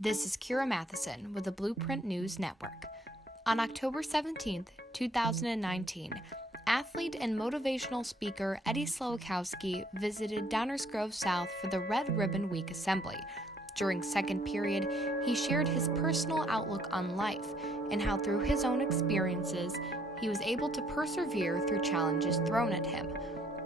This is Kira Matheson with the Blueprint News Network. On October 17, 2019, athlete and motivational speaker Eddie Slowakowski visited Downers Grove South for the Red Ribbon Week Assembly. During second period, he shared his personal outlook on life and how through his own experiences, he was able to persevere through challenges thrown at him.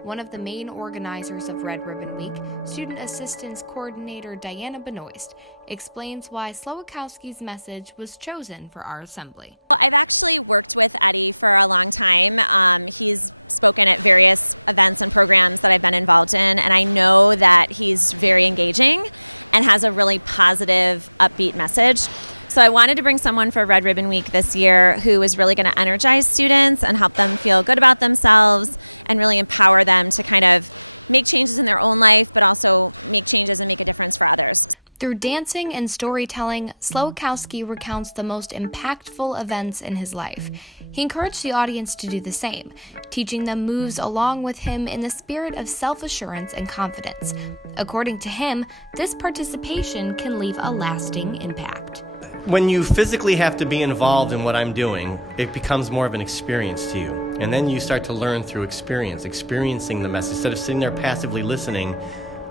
One of the main organizers of Red Ribbon Week, Student Assistance Coordinator Diana Benoist, explains why Slowakowski's message was chosen for our assembly. Well, I've actually worked with Eddie for a long time. He's spoken at various events and programs that I've been involved in, and I know that he's very engaging and has a really positive, upbeat message. So I wanted to bring someone for Red Ribbon Week this year who is really going to energize students and help them feel good about themselves and really empower them to kind of make changes in their own life, but also make changes and make a difference for others. Through dancing and storytelling, Slowakowski recounts the most impactful events in his life. He encouraged the audience to do the same, teaching them moves along with him in the spirit of self-assurance and confidence. According to him, this participation can leave a lasting impact. When you physically have to be involved in what I'm doing, it becomes more of an experience to you. And then you start to learn through experiencing the message. Instead of sitting there passively listening,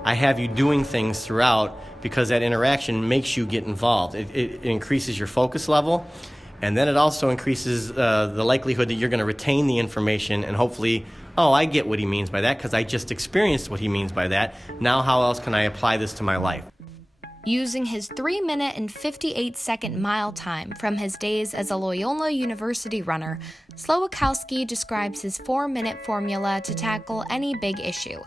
I have you doing things throughout because that interaction makes you get involved. It increases your focus level, and then it also increases the likelihood that you're going to retain the information and hopefully, oh, I get what he means by that because I just experienced what he means by that. Now how else can I apply this to my life? Using his 3-minute and 58-second mile time from his days as a Loyola University runner, Slowakowski describes his 4-minute formula to tackle any big issue.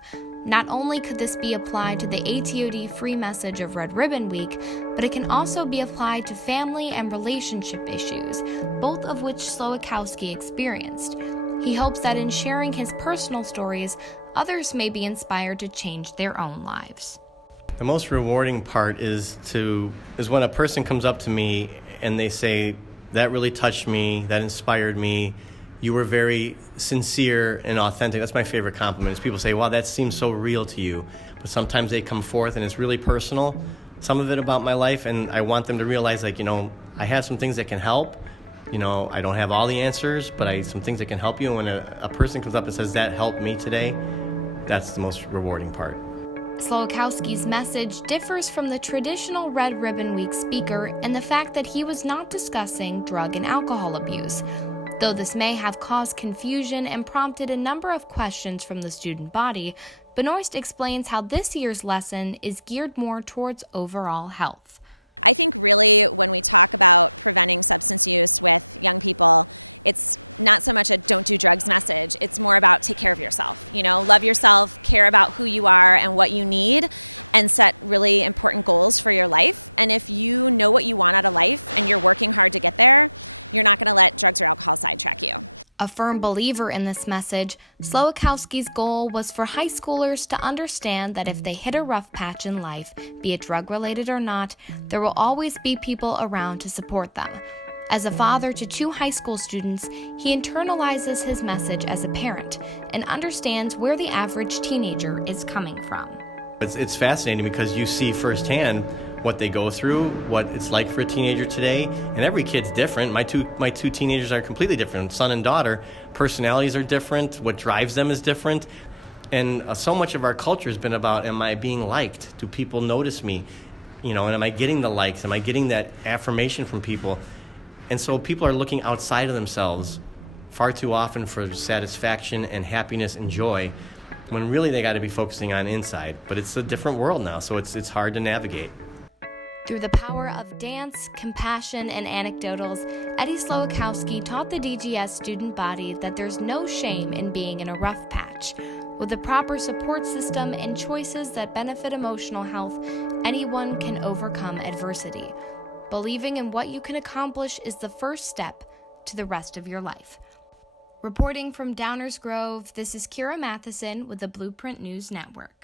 Not only could this be applied to the ATOD free message of Red Ribbon Week, but it can also be applied to family and relationship issues, both of which Slowakowski experienced. He hopes that in sharing his personal stories, others may be inspired to change their own lives. The most rewarding part is when a person comes up to me and they say, that really touched me, that inspired me, you were very sincere and authentic. That's my favorite compliment, is people say, wow, that seems so real to you. But sometimes they come forth and it's really personal, some of it about my life, and I want them to realize, I have some things that can help. I don't have all the answers, but some things that can help you. And when a person comes up and says, that helped me today, that's the most rewarding part. Slowakowski's message differs from the traditional Red Ribbon Week speaker in the fact that he was not discussing drug and alcohol abuse. Though this may have caused confusion and prompted a number of questions from the student body, Benoist explains how this year's lesson is geared more towards overall health. I think really when we talk about preventing substance use with young people, it's not so much a don't do drugs message. It's more about take care of yourself. Love yourself, care about who you are and what you need, and set really important goals for your life. And if you know what you want out of life and you're working hard to get there, you're not going to let drugs or alcohol sidetrack you. A firm believer in this message, Slowakowski's goal was for high schoolers to understand that if they hit a rough patch in life, be it drug-related or not, there will always be people around to support them. As a father to 2 high school students, he internalizes his message as a parent and understands where the average teenager is coming from. It's fascinating because you see firsthand what they go through, what it's like for a teenager today, and every kid's different. My two teenagers are completely different, son and daughter. Personalities are different, what drives them is different, and so much of our culture has been about, am I being liked? Do people notice me? And am I getting the likes? Am I getting that affirmation from people? And so people are looking outside of themselves far too often for satisfaction and happiness and joy, when really they got to be focusing on inside. But it's a different world now, so it's hard to navigate. Through the power of dance, compassion, and anecdotals, Eddie Slowakowski taught the DGS student body that there's no shame in being in a rough patch. With a proper support system and choices that benefit emotional health, anyone can overcome adversity. Believing in what you can accomplish is the first step to the rest of your life. Reporting from Downers Grove, this is Kira Matheson with the Blueprint News Network.